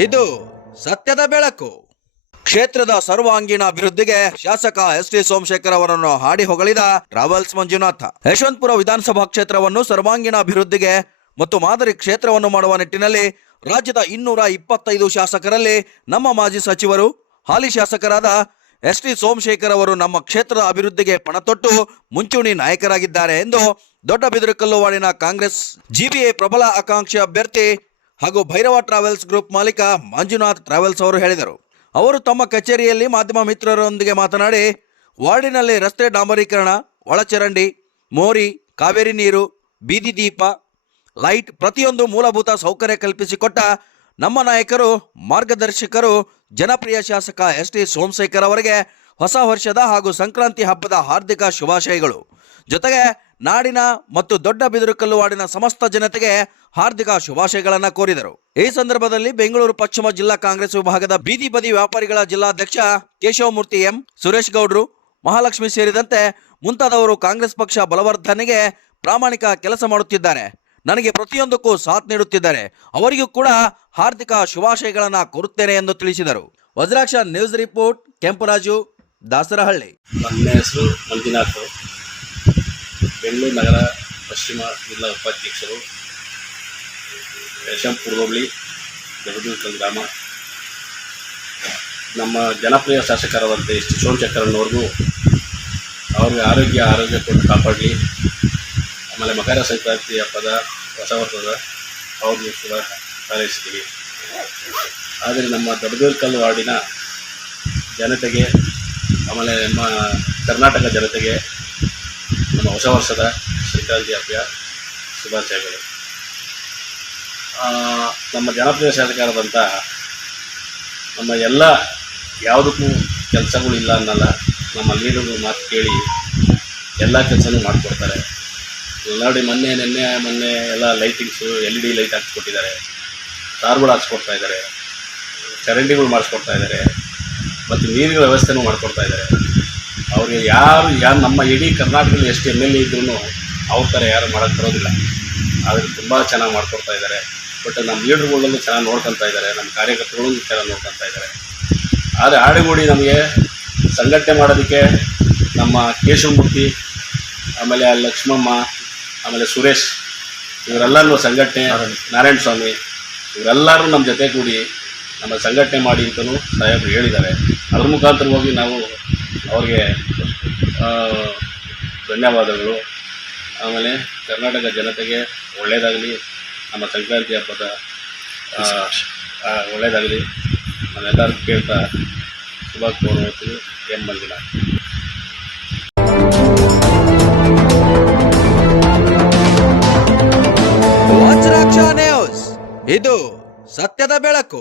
ಇದು ಸತ್ಯದ ಬೆಳಕು. ಕ್ಷೇತ್ರದ ಸರ್ವಾಂಗೀಣ ಅಭಿವೃದ್ಧಿಗೆ ಶಾಸಕ ಎಸ್ ಟಿ ಸೋಮಶೇಖರ್ ಅವರನ್ನು ಹಾಡಿ ಹೊಗಳಿದ ಟ್ರಾವೆಲ್ಸ್ ಮಂಜುನಾಥ. ಯಶವಂತಪುರ ವಿಧಾನಸಭಾ ಕ್ಷೇತ್ರವನ್ನು ಸರ್ವಾಂಗೀಣ ಅಭಿವೃದ್ಧಿಗೆ ಮತ್ತು ಮಾದರಿ ಕ್ಷೇತ್ರವನ್ನು ಮಾಡುವ ನಿಟ್ಟಿನಲ್ಲಿ ರಾಜ್ಯದ ಇನ್ನೂರ ಇಪ್ಪತ್ತೈದು ಶಾಸಕರಲ್ಲಿ ನಮ್ಮ ಮಾಜಿ ಸಚಿವರು, ಹಾಲಿ ಶಾಸಕರಾದ ಎಸ್ ಟಿ ಸೋಮಶೇಖರ್ ಅವರು ನಮ್ಮ ಕ್ಷೇತ್ರದ ಅಭಿವೃದ್ಧಿಗೆ ಪಣತೊಟ್ಟು ಮುಂಚೂಣಿ ನಾಯಕರಾಗಿದ್ದಾರೆ ಎಂದು ದೊಡ್ಡ ಬಿದರಕಲ್ಲುವಾಡಿನ ಕಾಂಗ್ರೆಸ್ ಜಿಬಿಎ ಪ್ರಬಲ ಆಕಾಂಕ್ಷಿ ಅಭ್ಯರ್ಥಿ ಹಾಗೂ ಭೈರವ ಟ್ರಾವೆಲ್ಸ್ ಗ್ರೂಪ್ ಮಾಲೀಕ ಮಂಜುನಾಥ್ ಟ್ರಾವೆಲ್ಸ್ ಅವರು ಹೇಳಿದರು. ಅವರು ತಮ್ಮ ಕಚೇರಿಯಲ್ಲಿ ಮಾಧ್ಯಮ ಮಿತ್ರರೊಂದಿಗೆ ಮಾತನಾಡಿ, ವಾರ್ಡಿನಲ್ಲಿ ರಸ್ತೆ ಡಾಂಬರೀಕರಣ, ಒಳಚರಂಡಿ, ಮೋರಿ, ಕಾವೇರಿ ನೀರು, ಬೀದಿ ದೀಪ, ಲೈಟ್ ಪ್ರತಿಯೊಂದು ಮೂಲಭೂತ ಸೌಕರ್ಯ ಕಲ್ಪಿಸಿಕೊಟ್ಟ ನಮ್ಮ ನಾಯಕರು, ಮಾರ್ಗದರ್ಶಕರು, ಜನಪ್ರಿಯ ಶಾಸಕ ಎಸ್ ಟಿ ಸೋಮಶೇಖರ್ ಅವರಿಗೆ ಹೊಸ ವರ್ಷದ ಹಾಗೂ ಸಂಕ್ರಾಂತಿ ಹಬ್ಬದ ಹಾರ್ದಿಕ ಶುಭಾಶಯಗಳು. ಜೊತೆಗೆ ನಾಡಿನ ಮತ್ತು ದೊಡ್ಡ ಬಿದಿರುಕಲ್ಲು ವಾರ್ಡಿನ ಸಮಸ್ತ ಜನತೆಗೆ ಹಾರ್ದಿಕ ಶುಭಾಶಯಗಳನ್ನು ಕೋರಿದರು. ಈ ಸಂದರ್ಭದಲ್ಲಿ ಬೆಂಗಳೂರು ಪಶ್ಚಿಮ ಜಿಲ್ಲಾ ಕಾಂಗ್ರೆಸ್ ವಿಭಾಗದ ಬೀದಿ ಬದಿ ವ್ಯಾಪಾರಿಗಳ ಜಿಲ್ಲಾಧ್ಯಕ್ಷ ಕೇಶವಮೂರ್ತಿ ಎಂ ಸುರೇಶ್ ಗೌಡ್ರು, ಮಹಾಲಕ್ಷ್ಮಿ ಸೇರಿದಂತೆ ಮುಂತಾದವರು ಕಾಂಗ್ರೆಸ್ ಪಕ್ಷ ಬಲವರ್ಧನೆಗೆ ಪ್ರಾಮಾಣಿಕ ಕೆಲಸ ಮಾಡುತ್ತಿದ್ದಾರೆ. ನನಗೆ ಪ್ರತಿಯೊಂದಕ್ಕೂ ಸಾಥ್ ನೀಡುತ್ತಿದ್ದಾರೆ. ಅವರಿಗೂ ಕೂಡ ಹಾರ್ದಿಕ ಶುಭಾಶಯಗಳನ್ನು ಕೋರುತ್ತೇನೆ ಎಂದು ತಿಳಿಸಿದರು. Vajraksha news report Kemparaju Dasarahalli. ನನ್ನ ಹೆಸರು ಮಂಜುನಾಥ್. ಬೆಂಗಳೂರು ನಗರ ಪಶ್ಚಿಮ ಜಿಲ್ಲಾ ಉಪಾಧ್ಯಕ್ಷರು. ಯಶಂಪುರ ಹೋಬಳಿ ದೊಡ್ಡದೂರ್ಕಲ್ ಗ್ರಾಮ. ನಮ್ಮ ಜನಪ್ರಿಯ ಶಾಸಕರಾದಂಥ ಎಸ್ ಟಿ ಸೋಮಶೇಖರನ್ನವ್ರಿಗೂ ಅವ್ರಿಗೆ ಆರೋಗ್ಯ ಆರೋಗ್ಯ ಕೊಟ್ಟು ಕಾಪಾಡಲಿ. ಆಮೇಲೆ ಮಕರ ಸಂಕ್ರಾಂತಿ ಹಬ್ಬದ, ಹೊಸ ವರ್ಷದ ಅವ್ರಿಗೆ ಕೂಡ ಹಾರೈಸ್ತೀವಿ ಆದರೆ ನಮ್ಮ ದೊಡ್ಡದೂರ್ಕಲ್ ವಾರ್ಡಿನ ಜನತೆಗೆ ಆಮೇಲೆ ನಮ್ಮ ಕರ್ನಾಟಕ ಜನತೆಗೆ ನಮ್ಮ ಹೊಸ ವರ್ಷದ ಸಂಕ್ರಾಂತಿ ಹಬ್ಬ ಶುಭಾಶಯಗಳು. ನಮ್ಮ ಜನಪ್ರಿಯ ಶಾಸಕರಾದಂಥ ನಮ್ಮ ಎಲ್ಲ ಯಾವುದಕ್ಕೂ ಕೆಲಸಗಳು ಇಲ್ಲ ಅನ್ನಲ್ಲ ನಮ್ಮ ಲೀಡರ್ಗಳು ಮಾತು ಕೇಳಿ ಎಲ್ಲ ಕೆಲಸನೂ ಮಾಡಿಕೊಡ್ತಾರೆ. ನೋಡಿ ಮೊನ್ನೆ, ನಿನ್ನೆ, ಮೊನ್ನೆ ಎಲ್ಲ lightings, L E D light ಹಾಕ್ಸ್ಕೊಟ್ಟಿದ್ದಾರೆ. ತಾರ್ಗಳು ಹಾಕ್ಸ್ಕೊಡ್ತಾ ಇದ್ದಾರೆ. ಚರಂಡಿಗಳು ಮಾಡಿಸ್ಕೊಡ್ತಾ ಇದ್ದಾರೆ. ಮತ್ತು ನೀರಿನ ವ್ಯವಸ್ಥೆನೂ ಮಾಡಿಕೊಡ್ತಾ ಇದ್ದಾರೆ. ಅವ್ರಿಗೆ ಯಾರು ಯಾರು ನಮ್ಮ ಇಡೀ ಕರ್ನಾಟಕದಲ್ಲಿ ಎಷ್ಟು ಎಂ ಎಲ್ ಎ ಇದ್ರೂ ಅವ್ರ ಥರ ಯಾರು ಮಾಡೋಕ್ಕೆ ಬರೋದಿಲ್ಲ. ಆದರೆ ತುಂಬ ಚೆನ್ನಾಗಿ ಮಾಡ್ಕೊಡ್ತಾ ಇದ್ದಾರೆ. ಬಟ್ ನಮ್ಮ ಲೀಡರ್ಗಳಲ್ಲೂ ಚೆನ್ನಾಗಿ ನೋಡ್ಕೊತಾ ಇದ್ದಾರೆ. ನಮ್ಮ ಕಾರ್ಯಕರ್ತರುಗಳನ್ನು ಚೆನ್ನಾಗಿ ನೋಡ್ಕೊತಾ ಇದ್ದಾರೆ. ಆದರೆ ಆಡಿಗೋಡಿ ನಮಗೆ ಸಂಘಟನೆ ಮಾಡೋದಕ್ಕೆ ನಮ್ಮ ಕೇಶವಮೂರ್ತಿ, ಆಮೇಲೆ ಲಕ್ಷ್ಮಮ್ಮ, ಆಮೇಲೆ ಸುರೇಶ್, ಇವರೆಲ್ಲರೂ ಸಂಘಟನೆ ನಾರಾಯಣ ಸ್ವಾಮಿ ಇವರೆಲ್ಲರೂ ನಮ್ಮ ಜೊತೆ ಕೂಡಿ ನಮ್ಮ ಸಂಘಟನೆ ಮಾಡಿ ಅಂತಲೂ ಸಾಹೇಬರು ಹೇಳಿದ್ದಾರೆ. ಅದ್ರ ಮುಖಾಂತರವಾಗಿ ನಾವು ಅವ್ರಿಗೆ ಧನ್ಯವಾದಗಳು. ಆಮೇಲೆ ಕರ್ನಾಟಕ ಜನತೆಗೆ ಒಳ್ಳೆಯದಾಗಲಿ ನಮ್ಮ ಸಂಕ್ರಾಂತಿ ಹಬ್ಬದ ಒಳ್ಳೆಯದಾಗಲಿ ನಾವೆಲ್ಲರೂ ಕೇಳ್ತಾ ಶುಭ ಕೋರ್ತೀನಿ ಎಂ ಮಂಜುನಾಥ್ ಇದು ಸತ್ಯದ ಬೆಳಕು.